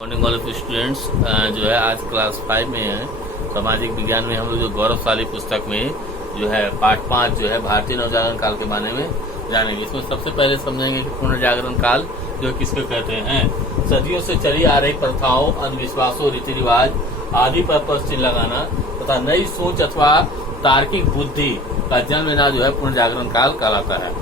Morning all of students जो है आज क्लास 5 में है। सामाजिक विज्ञान में हम लोग जो गौरवशाली पुस्तक में जो है पाठ 5 जो है भारतीय नवजागरण काल के बारे में जानेंगे। इसमें सबसे पहले समझेंगे कि पुनर्जागरण काल जो किसको कहते हैं। सदियों से चली आ रही प्रथाओं, अंधविश्वासों, रीति रिवाज आदि पर प्रश्न लगाना तथा नई सोच अथवा तार्किक बुद्धि का जन्म लेना जो है पुनर्जागरण काल कहलाता है।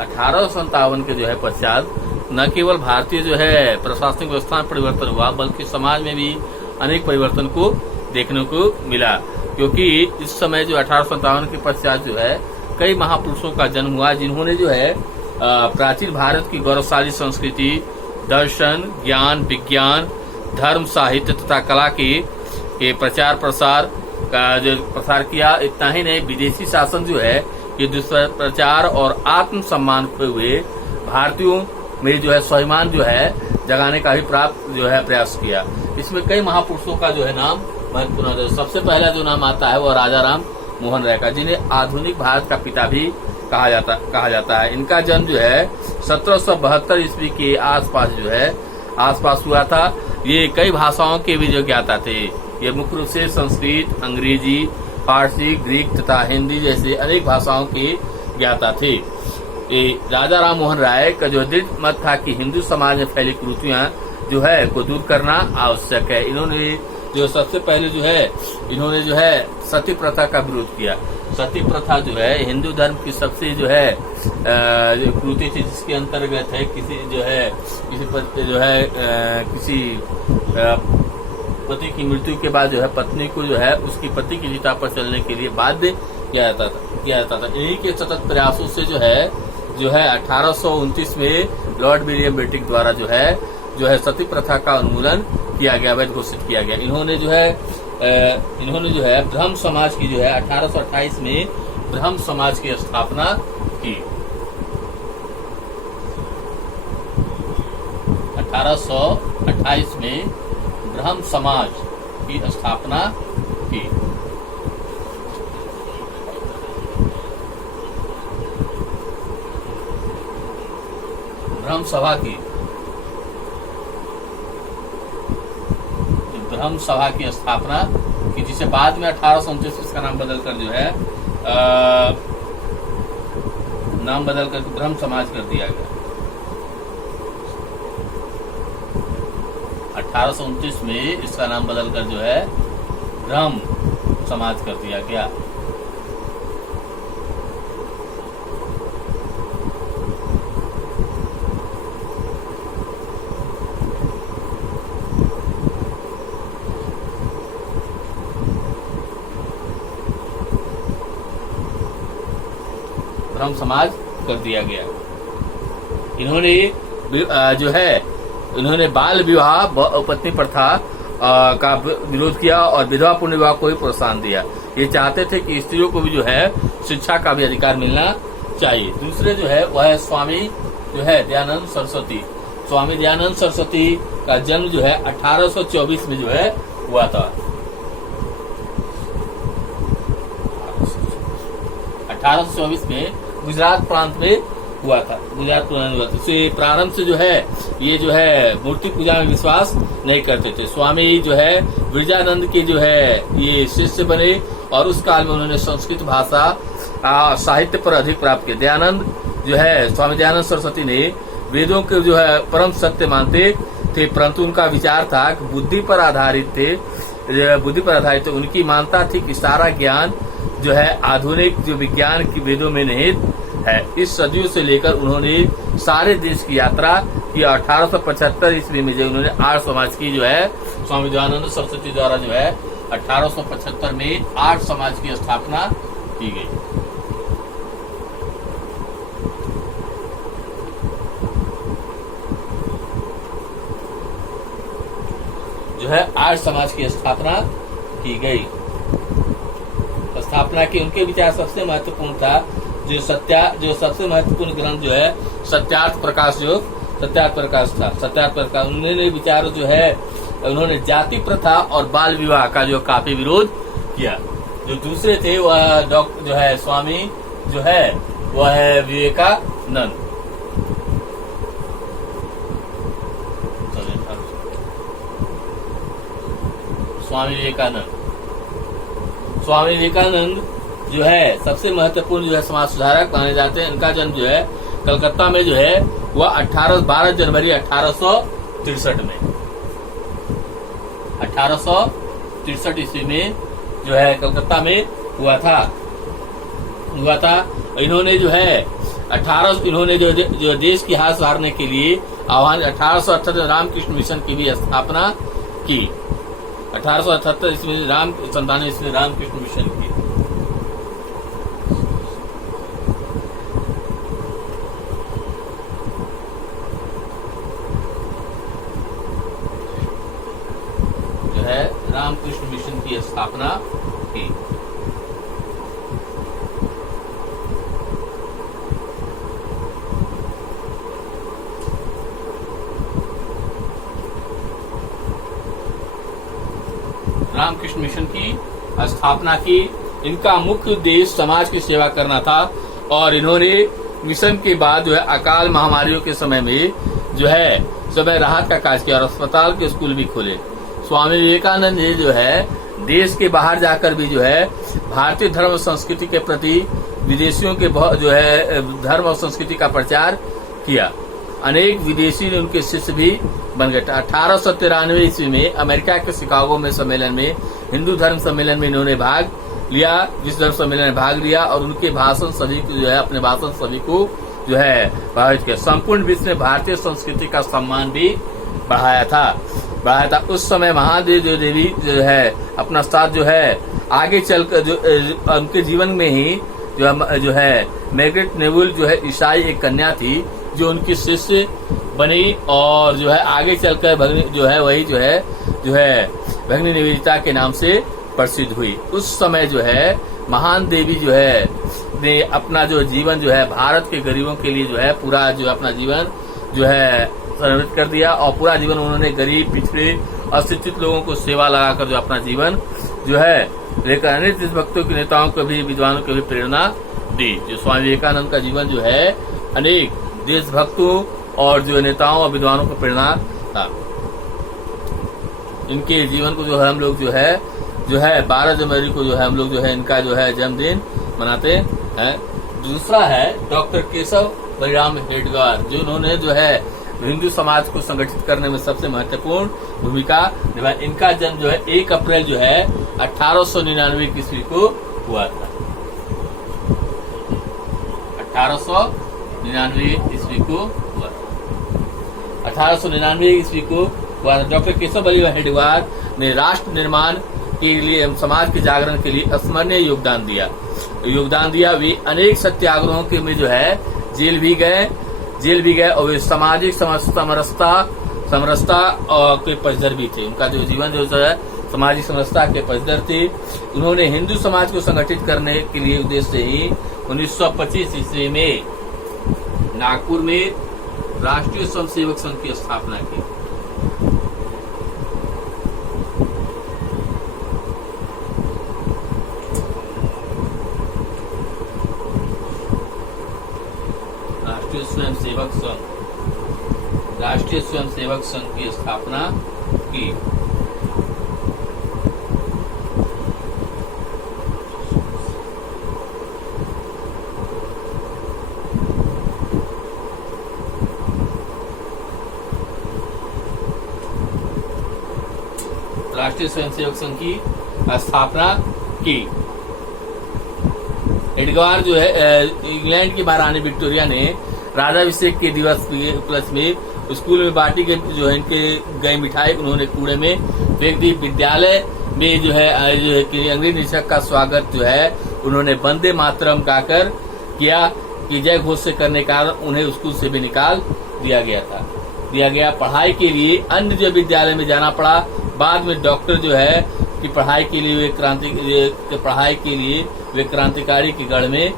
1857 के जो है पश्चात न केवल भारतीय जो है प्रशासनिक व्यवस्था में परिवर्तन हुआ बल्कि समाज में भी अनेक परिवर्तन को देखने को मिला, क्योंकि इस समय जो 1857 के पश्चात जो है कई महापुरुषों का जन्म हुआ जिन्होंने जो है प्राचीन भारत की गौरवशाली संस्कृति, दर्शन, ज्ञान, विज्ञान, धर्म, साहित्य तथा कला के प्रचार प्रसार का जो प्रसार किया। इतना ही नहीं, विदेशी शासन जो है ये दुष्प्रचार और आत्म सम्मान खोए हुए भारतीयों में जो है स्वाभिमान जो है जगाने का भी प्राप्त जो है प्रयास किया। इसमें कई महापुरुषों का जो है नाम महत्वपूर्ण है। सबसे पहला जो नाम आता है वो राजा राम मोहन राय का, जिन्हें आधुनिक भारत का पिता भी कहा जाता है। इनका जन्म जो है 1772 ईस्वी के आसपास हुआ था। ये कई भाषाओं के भी जो ज्ञाता थे। ये मुख्य रूप से संस्कृत, अंग्रेजी, फारसी, ग्रीक तथा हिंदी जैसे अनेक भाषाओं के ज्ञाता थे। राजा राम मोहन राय का जो दृढ़ मत था कि हिंदू समाज में फैली कुरीतियां जो है को दूर करना आवश्यक है। इन्होंने जो सबसे पहले जो है सती प्रथा का विरोध किया। सती प्रथा जो है हिंदू धर्म की सबसे जो है कुरीति थी, जिसके अंतर्गत है किसी पति की मृत्यु के बाद जो है पत्नी को जो है उसकी पति की चिता पर चलने के लिए बाध्य किया जाता था। इन्हीं के सतत प्रयासों से जो है 1829 में लॉर्ड विलियम बेंटिक द्वारा जो है सती प्रथा का उन्मूलन किया गया, वैध घोषित किया गया। इन्होंने जो है ब्रह्म समाज की जो है 1828 में ब्रह्म समाज की स्थापना की। 1828 में ब्रह्म समाज की स्थापना की। ब्रह्म सभा की स्थापना की, जिसे बाद में 1829 इसका नाम बदलकर जो है ब्रह्म समाज कर दिया गया। 1829 में इसका नाम बदलकर जो है ब्रह्म समाज कर दिया गया। ब्रह्म समाज कर दिया गया। इन्होंने बाल विवाह, पत्नी प्रथा का विरोध किया और विधवा पुनर्विवाह को भी प्रोत्साहन दिया। ये चाहते थे कि स्त्रियों को भी जो है शिक्षा का भी अधिकार मिलना चाहिए। दूसरे जो है वह है स्वामी दयानंद सरस्वती। स्वामी दयानंद सरस्वती का जन्म जो है 1824 में जो है हुआ था। 1824 में गुजरात प्रांत में हुआ था। प्रारंभ से जो है ये जो है मूर्ति पूजा में विश्वास नहीं करते थे। स्वामी जो है विरजानंद के जो है ये शिष्य बने और उस काल में उन्होंने संस्कृत भाषा साहित्य पर अधिक प्राप्त किया। स्वामी दयानंद सरस्वती ने वेदों के जो है परम सत्य मानते थे, परंतु उनका विचार था कि बुद्धि पर आधारित थे। उनकी मानता थी कि सारा ज्ञान जो है आधुनिक जो विज्ञान की वेदों में निहित है। इस सदियों से लेकर उन्होंने सारे देश की यात्रा की। 1875 ईस्वी में जो उन्होंने आर्य समाज की जो है स्वामी दयानंद सरस्वती द्वारा जो है 1875 में आर्य समाज की स्थापना की गई। जो है आर्य समाज की स्थापना की गई। स्थापना की उनके विचार सबसे महत्वपूर्ण था। जो सबसे महत्वपूर्ण ग्रंथ जो है सत्यार्थ प्रकाश था। उन्होंने विचार जो है उन्होंने जाति प्रथा और बाल विवाह का जो काफी विरोध किया। जो दूसरे थे वह जो है स्वामी जो है वह है विवेकानंद। स्वामी विवेकानंद। स्वामी विवेकानंद जो है सबसे महत्वपूर्ण जो है समाज सुधारक माने जाते हैं। इनका जन्म जो है कलकत्ता में जो है वह 12 जनवरी 1863 में 1863 ईस्वी में जो है कलकत्ता में हुआ था। इन्होंने जो है इन्होंने जो देश की हार सुधारने के लिए आह्वान 1878 रामकृष्ण मिशन की भी स्थापना की। 1878 ईस्वी में रामकृष्ण मिशन की। जो है रामकृष्ण मिशन की स्थापना की। रामकृष्ण मिशन की स्थापना की। इनका मुख्य उद्देश्य समाज की सेवा करना था और इन्होंने मिशन के बाद जो है अकाल महामारियों के समय में जो है समय राहत का कार्य किया और अस्पताल के स्कूल भी खोले। स्वामी विवेकानंद जी जो है देश के बाहर जाकर भी जो है भारतीय धर्म और संस्कृति के प्रति विदेशियों के जो है धर्म और संस्कृति का प्रचार किया। अनेक विदेशी उनके शिष्य भी बन गए। 1893 ईस्वी में अमेरिका के शिकागो में सम्मेलन में हिंदू धर्म सम्मेलन में इन्होंने भाग लिया, विश्व धर्म सम्मेलन में भाग लिया और उनके भाषण सभी को जो है अपने भाषण सभी को जो है प्रभावित किया। संपूर्ण विश्व में भारतीय संस्कृति का सम्मान भी बढ़ाया था। उस समय महादेव देवी जो है अपना साथ जो है आगे चलकर जो उनके जीवन में ही जो है मैग्रेट नेवुल जो है ईसाई एक कन्या थी जो उनकी शिष्य बनी और जो है आगे चलकर भगनी जो है वही जो है भगनी निवेदिता के नाम से प्रसिद्ध हुई। उस समय जो है महान देवी जो है ने अपना जो जीवन जो है भारत के गरीबों के लिए जो है पूरा जो अपना जीवन जो है समर्पित कर दिया और पूरा जीवन उन्होंने गरीब पिछड़े अशिक्षित लोगों को सेवा लगाकर जो अपना जीवन जो है लेकर अनेक देशभक्तों के नेताओं को भी विद्वानों को भी प्रेरणा दी। जो स्वामी विवेकानंद का जीवन जो है अनेक देशभक्तों और जो नेताओं और विद्वानों को प्रेरणा था। इनके जीवन को जो है हम लोग जो है 12 जनवरी को जो है हम लोग जो है इनका जो है जन्मदिन मनाते हैं। दूसरा है डॉक्टर केशव बलिराम हेडगेवार जो उन्होंने जो है हिंदू समाज को संगठित करने में सबसे महत्वपूर्ण भूमिका निभाई। इनका जन्म जो है 1 अप्रैल जो है 1899 ईस्वी को हुआ था। 1899 ईस्वी को हुआ। 1899 ईस्वी को हुआ। डॉक्टर केशव बलिराम हेडगेवार ने राष्ट्र निर्माण के लिए समाज के जागरण के लिए अस्मरणीय योगदान दिया। वे अनेक सत्याग्रहों के में जो है जेल भी गए और वे सामाजिक समरसता के पक्षधर भी थे। उनका जो जीवन जो है सामाजिक समरसता के पक्षधर थे। उन्होंने हिंदू समाज को संगठित करने के लिए उद्देश्य से ही 1925 ईस्वी में नागपुर में राष्ट्रीय स्वयंसेवक संघ की स्थापना की। राष्ट्रीय स्वयंसेवक संघ की स्थापना की। राष्ट्रीय स्वयंसेवक संघ की स्थापना की। हेडगेवार जो है इंग्लैंड की महारानी विक्टोरिया ने राजाभिषेक के दिवस के उपलक्ष्य में स्कूल में बांटी के जो है इनके गई मिठाई उन्होंने कूड़े में फेंक दी। विद्यालय में जो है अंग्रेजी निरीक्षक का स्वागत जो है उन्होंने वंदे मातरम गाकर किया कि जय घोष से करने के कारण उन्हें स्कूल से भी निकाल दिया गया। पढ़ाई के लिए अन्य जो विद्यालय में जाना पड़ा। बाद में डॉक्टर जो है कि पढ़ाई के लिए वे क्रांतिकारी के गढ़ में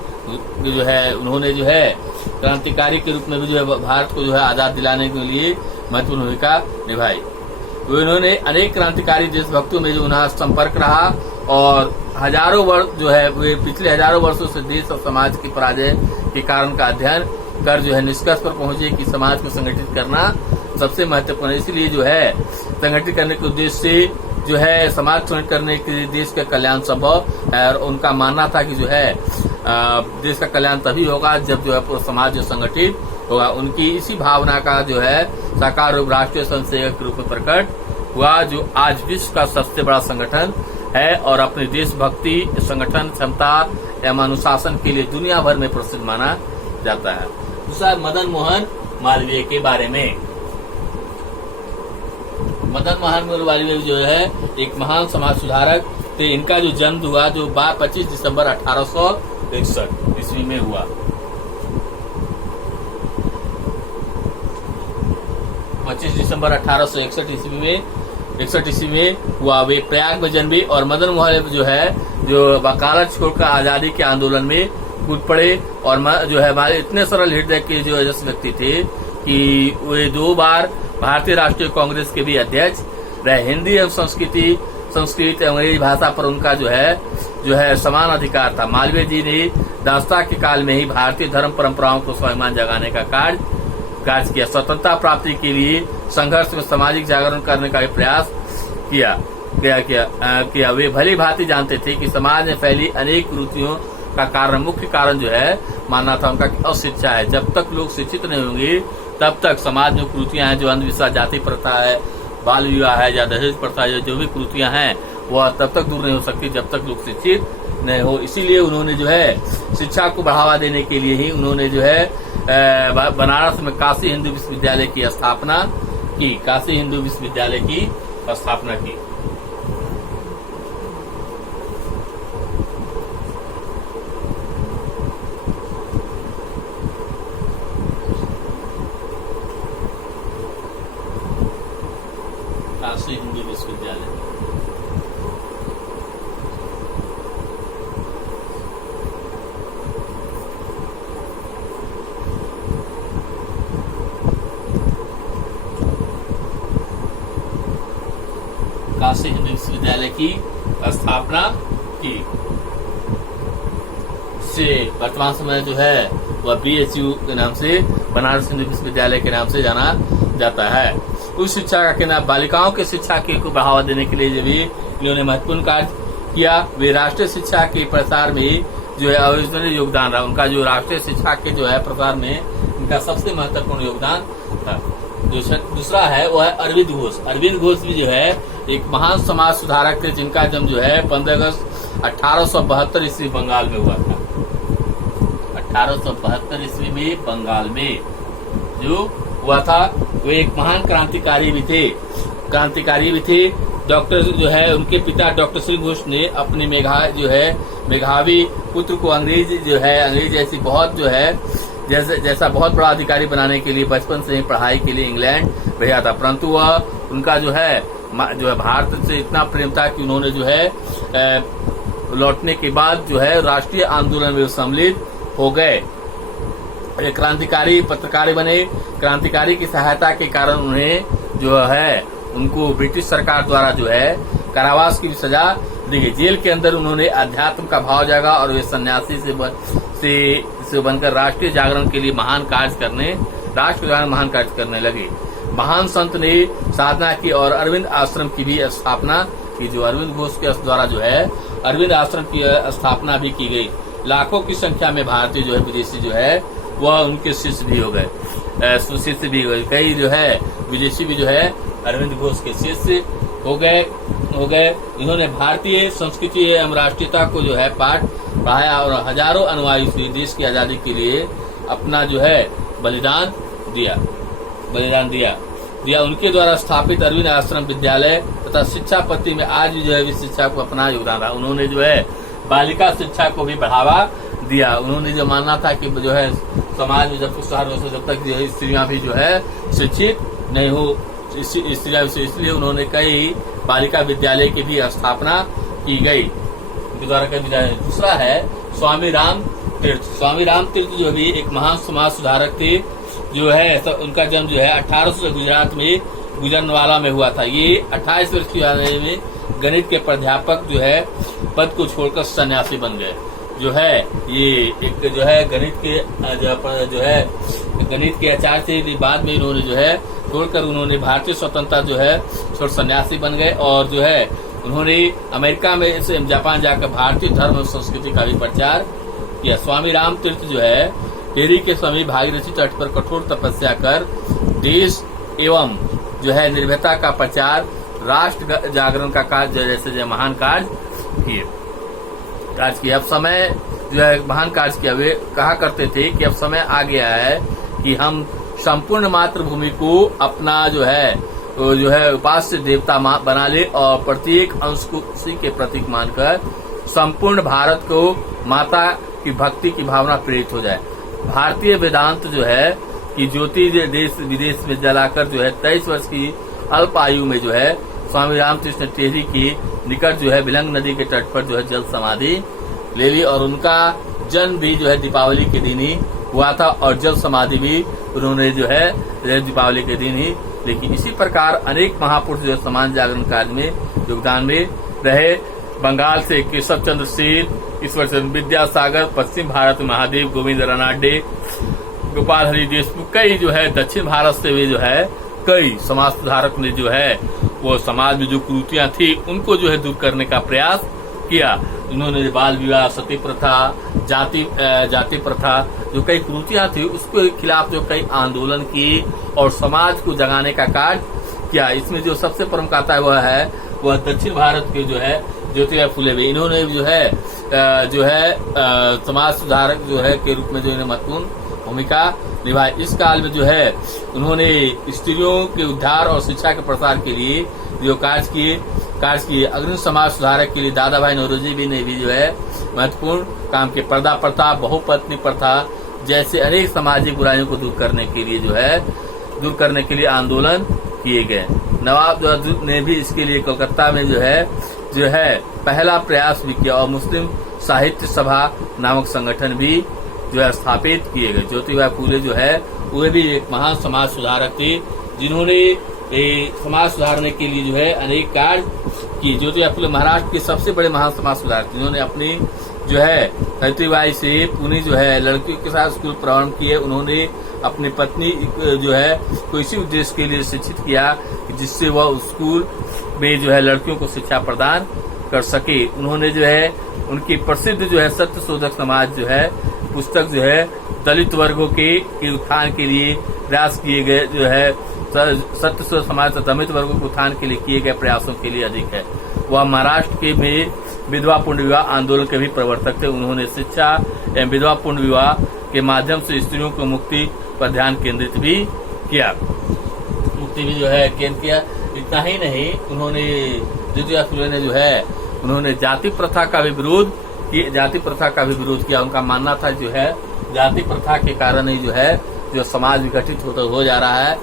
जो है उन्होंने जो है क्रांतिकारी के रूप में भी जो है भारत को जो है आजाद दिलाने के लिए महत्वपूर्ण भूमिका निभाई। उन्होंने अनेक क्रांतिकारी देशभक्तों में जो उनका संपर्क रहा और हजारों वर्ष जो है वे पिछले हजारों वर्षों से देश और समाज की पराजय के कारण का अध्ययन कर जो है निष्कर्ष पर पहुंचे कि समाज को संगठित करना सबसे महत्वपूर्ण, इसलिए जो है संगठित करने के उद्देश्य से जो है समाज संगठित करने के लिए देश का कल्याण संभव है। और उनका मानना था कि जो है देश का कल्याण तभी होगा जब जो है पूरा समाज जो संगठित होगा। उनकी इसी भावना का जो है साकार रूप राष्ट्रीय स्वयंसेवक के रूप में प्रकट हुआ, जो आज विश्व का सबसे बड़ा संगठन है और अपनी देशभक्ति, संगठन क्षमता एवं अनुशासन के लिए दुनिया भर में प्रसिद्ध माना जाता है। दूसरा, मदन मोहन मालवीय के बारे में। मदन मोहन मालवीय जो है एक महान समाज सुधारक थे। इनका जो जन्म हुआ जो 25 दिसंबर 1861 ईस्वी में हुआ। 25 दिसंबर 1861 ईस्वी में हुआ। वे प्रयाग में जन्मे और मदन मोहन जो है जो वकालत छोड़कर आजादी के आंदोलन में कूद पड़े और जो है हमारे इतने सरल हृदय के जो यशस्वी व्यक्ति थे कि वे 2 बार भारतीय राष्ट्रीय कांग्रेस के भी अध्यक्ष रहे। हिंदी एवं संस्कृत एवं अंग्रेजी भाषा पर उनका जो है समान अधिकार था। मालवीय जी ने दास्ता के काल में ही भारतीय धर्म परंपराओं को स्वाभिमान जगाने का कार्य किया। स्वतंत्रता प्राप्ति के लिए संघर्ष में सामाजिक जागरण करने का भी प्रयास किया। वे भली भांति जानते थे कि समाज में फैली अनेक कुरीतियों का मुख्य कारण जो है मानना था उनका कि अशिक्षा है। जब तक लोग शिक्षित नहीं होंगे तब तक समाज में कुरीतियां हैं, जो अंधविश्वास, जाति प्रथा है, बाल विवाह है या दहेज प्रथा है, जो भी कुरीतियां हैं वह तब तक दूर नहीं हो सकती जब तक लोग शिक्षित नहीं हो। इसीलिए उन्होंने जो है शिक्षा को बढ़ावा देने के लिए ही उन्होंने जो है बनारस में काशी हिंदू विश्वविद्यालय की स्थापना की। काशी हिंदू विश्वविद्यालय काशी हिंदू विश्वविद्यालय की स्थापना की। से वर्तमान समय जो है वह BHU के नाम से, बनारस हिंदू विश्वविद्यालय के नाम से जाना जाता है। उच्च शिक्षा का केंद्र, बालिकाओं की शिक्षा को बढ़ावा देने के लिए जो भी इन्होंने महत्वपूर्ण कार्य किया। वे राष्ट्रीय शिक्षा के प्रसार में जो है अविस्मरणीय योगदान रहा। उनका जो राष्ट्रीय शिक्षा के जो है प्रसार में इनका सबसे महत्वपूर्ण योगदान था। दूसरा है वह है अरविंद घोष। अरविंद घोष भी जो है एक महान समाज सुधारक थे, जिनका जन्म जो है 15 अगस्त 1872 ईस्वी बंगाल में हुआ था। 1872 ईस्वी में बंगाल में जो हुआ था। वे एक महान क्रांतिकारी भी थे। डॉक्टर जो है उनके पिता डॉक्टर श्री घोष ने अपने मेघावी पुत्र को अंग्रेज जैसी बहुत जो है जैसा बहुत बड़ा अधिकारी बनाने के लिए बचपन से ही पढ़ाई के लिए इंग्लैंड भेजा था। परंतु वह उनका जो है भारत से इतना प्रेम था कि उन्होंने जो है लौटने के बाद जो है राष्ट्रीय आंदोलन में सम्मिलित हो गए। क्रांतिकारी पत्रकार बने। क्रांतिकारी की सहायता के कारण उन्हें जो है उनको ब्रिटिश सरकार द्वारा जो है कारावास की भी सजा दी गई। जेल के अंदर उन्होंने अध्यात्म का भाव जागा और वे सन्यासी से बनकर राष्ट्रीय जागरण के लिए महान कार्य करने लगे। महान संत ने साधना की और अरविंद आश्रम की भी स्थापना की। जो अरविंद घोष के द्वारा जो है अरविंद आश्रम की स्थापना भी की गई। लाखों की संख्या में भारतीय जो है विदेशी जो है वह उनके शिष्य भी हो गए। कई जो है विदेशी भी जो है अरविंद घोष के शिष्य हो गए। इन्होंने भारतीय संस्कृति एवं राष्ट्रीयता को जो है पाठ पढ़ाया और हजारों अनुयायी से देश की आजादी के लिए अपना जो है बलिदान दिया। उनके द्वारा स्थापित अरविंद आश्रम विद्यालय तथा शिक्षा पद्धति में आज भी जो है शिक्षा को अपना योगदान रहा। उन्होंने जो है बालिका शिक्षा को भी बढ़ावा दिया। उन्होंने जो मानना था कि जो है समाज में जब तक सुधार हो जब तक जो है स्त्रियां भी जो है शिक्षित नहीं हो स्त्रियां, इसलिए उन्होंने कई बालिका विद्यालय की भी स्थापना की गई उनके द्वारा कई विद्यालय। दूसरा है स्वामी राम तीर्थ जो भी एक महान समाज सुधारक थे। जो है उनका जन्म जो है 1800 गुजरात में गुजरनवाला में हुआ था। ये 28 वर्ष की आयु में गणित के प्राध्यापक जो है पद को छोड़कर सन्यासी बन गए। जो है ये एक जो है गणित के आचार्य से बाद में इन्होंने जो है छोड़कर उन्होंने भारतीय स्वतंत्रता जो है छोड़ सन्यासी बन गए और जो है उन्होंने अमेरिका में से जापान जाकर भारतीय धर्म और संस्कृति का भी प्रचार किया। स्वामी राम तीर्थ जो है टेहरी के स्वामी भागीरथी तट पर कठोर तपस्या कर देश एवं जो है निर्भयता का प्रचार, राष्ट्र जागरण का कार्य जैसे जो महान कार्य किए। अब समय जो है महान कार्य किया। वे कहा करते थे कि अब समय आ गया है कि हम संपूर्ण मातृभूमि को अपना जो है उपास्य देवता बना ले और प्रत्येक अंश को उसी के प्रतीक मानकर संपूर्ण भारत को माता की भक्ति की भावना प्रेरित हो जाए। भारतीय वेदांत जो है कि ज्योति देश विदेश में जलाकर जो है 23 वर्ष की अल्प आयु में जो है स्वामी रामकृष्ण टेहरी की निकट जो है भिलंग नदी के तट पर जो है जल समाधि ले ली और उनका जन्म भी जो है दीपावली के दिन ही हुआ था और जल समाधि भी उन्होंने जो है दीपावली के दिन ही। लेकिन इसी प्रकार अनेक महापुरुष जो समाज जागरण कार्य में योगदान में रहे। बंगाल से केशव चंद्र सेन, ईश्वर चंद्र विद्यासागर, पश्चिम भारत में महादेव गोविंद रानाडे, गोपाल हरि देशमुख, कई जो है दक्षिण भारत से भी जो है कई समाज सुधारक ने जो है वो समाज में जो कुरीतियां थी उनको जो है दूर करने का प्रयास किया। उन्होंने बाल विवाह, सती प्रथा, जाति प्रथा, जो कई कुरीतियां थी उसके खिलाफ जो कई आंदोलन की और समाज को जगाने का कार्य किया। इसमें जो सबसे प्रमुख आता है वह दक्षिण भारत के जो है ज्योतिबा फुले भी, इन्होंने जो है समाज सुधारक जो है के रूप में जो इन्हें महत्वपूर्ण भूमिका निभाई। इस काल में जो है उन्होंने स्त्रियों के उद्धार और शिक्षा के प्रसार के लिए जो कार्य किए। अग्रणी समाज सुधारक के लिए दादा भाई नौरोजी भी ने भी जो है महत्वपूर्ण काम किए। पर्दा प्रथा, बहुपत्नी प्रथा जैसे अनेक सामाजिक बुराइयों को दूर करने के लिए आंदोलन किए गए। नवाब ने भी इसके लिए कोलकाता में जो है पहला प्रयास भी किया और मुस्लिम साहित्य सभा नामक संगठन भी जो है स्थापित किए गए। ज्योतिबा फुले जो है वे भी एक महान समाज सुधारक थे जिन्होंने समाज सुधारने के लिए जो है अनेक कार्य किए। ज्योतिबा फुले महाराष्ट्र के सबसे बड़े महान समाज सुधारक, जिन्होंने अपनी जो है सवित्रीबाई से पुणे जो है लड़कियों के साथ स्कूल प्रारंभ किए। उन्होंने अपनी पत्नी जो है को इसी उद्देश्य के लिए शिक्षित किया जिससे वह स्कूल में जो है लड़कियों को शिक्षा प्रदान कर सके। उन्होंने जो है उनकी प्रसिद्ध जो है सत्य शोधक समाज जो है पुस्तक जो है दलित वर्गों के उत्थान के लिए प्रयास किए गए जो है सत्य शोधक समाज दलित वर्गों के उत्थान के लिए किए गए प्रयासों के लिए अधिक है। वह महाराष्ट्र के में विधवा पूर्ण विवाह आंदोलन के भी प्रवर्तक थे। उन्होंने शिक्षा एवं विधवा पूर्ण विवाह के माध्यम से स्त्रियों को मुक्ति पर ध्यान केंद्रित भी किया। मुक्ति भी जो है केंद्र किया। इतना ही नहीं, उन्होंने ज्योतिबा फुले ने जो है उन्होंने जाति प्रथा का भी विरोध किया। उनका मानना था जो है जाति प्रथा के कारण ही जो है जो समाज विघटित हो जा रहा है,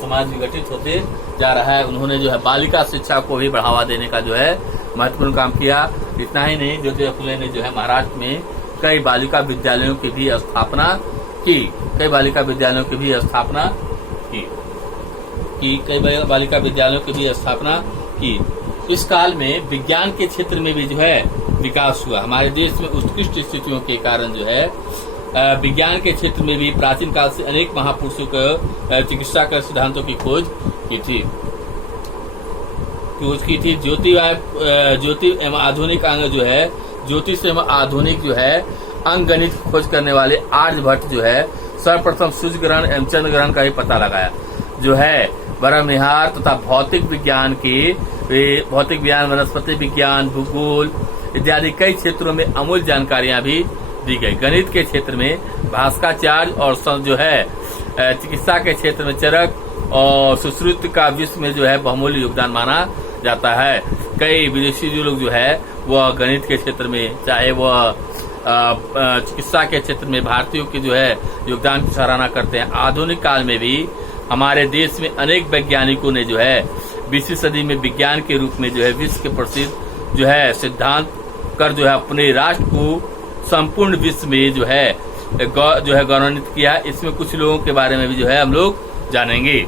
समाज विघटित होते जा रहा है। उन्होंने जो है बालिका शिक्षा को भी बढ़ावा देने का जो है महत्वपूर्ण काम किया। इतना ही नहीं, ज्योतिबा फुले ने जो है महाराष्ट्र में कई बालिका विद्यालयों की भी स्थापना की। इस काल में विज्ञान के क्षेत्र में भी जो है विकास हुआ। हमारे देश में उत्कृष्ट स्थितियों के कारण जो है विज्ञान के क्षेत्र में भी प्राचीन काल से अनेक महापुरुषों को चिकित्सा कर सिद्धांतों की खोज की थी। ज्योति एवं आधुनिक अंग जो है ज्योतिष एवं आधुनिक जो है अंग गणित खोज करने वाले आर्यभट्ट जो है सर्वप्रथम सूर्य ग्रहण एवं चंद्र ग्रहण का ही पता लगाया। जो है ब्रह्मविहार तथा भौतिक विज्ञान, वनस्पति विज्ञान, भूगोल इत्यादि कई क्षेत्रों में अमूल जानकारियां भी दी गई। गणित के क्षेत्र में भास्कराचार्य और जो है चिकित्सा के क्षेत्र में चरक और सुश्रुत का विश्व में जो है बहुमूल्य योगदान माना जाता है। कई विदेशी जो लोग जो है वह गणित के क्षेत्र में, चाहे वह चिकित्सा के क्षेत्र में भारतीयों के जो है योगदान की सराहना करते हैं। आधुनिक काल में भी हमारे देश में अनेक वैज्ञानिकों ने जो है 20वीं सदी में विज्ञान के रूप में जो है विश्व के प्रसिद्ध जो है सिद्धांत कर जो है अपने राष्ट्र को संपूर्ण विश्व में जो है गौरवान्वित किया। इसमें कुछ लोगों के बारे में भी जो है हम लोग जानेंगे।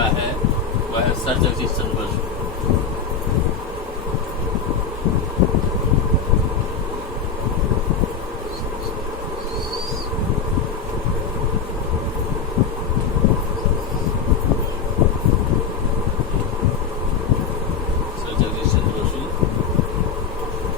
आया है वह है सर जगदीश चंद्र बोस।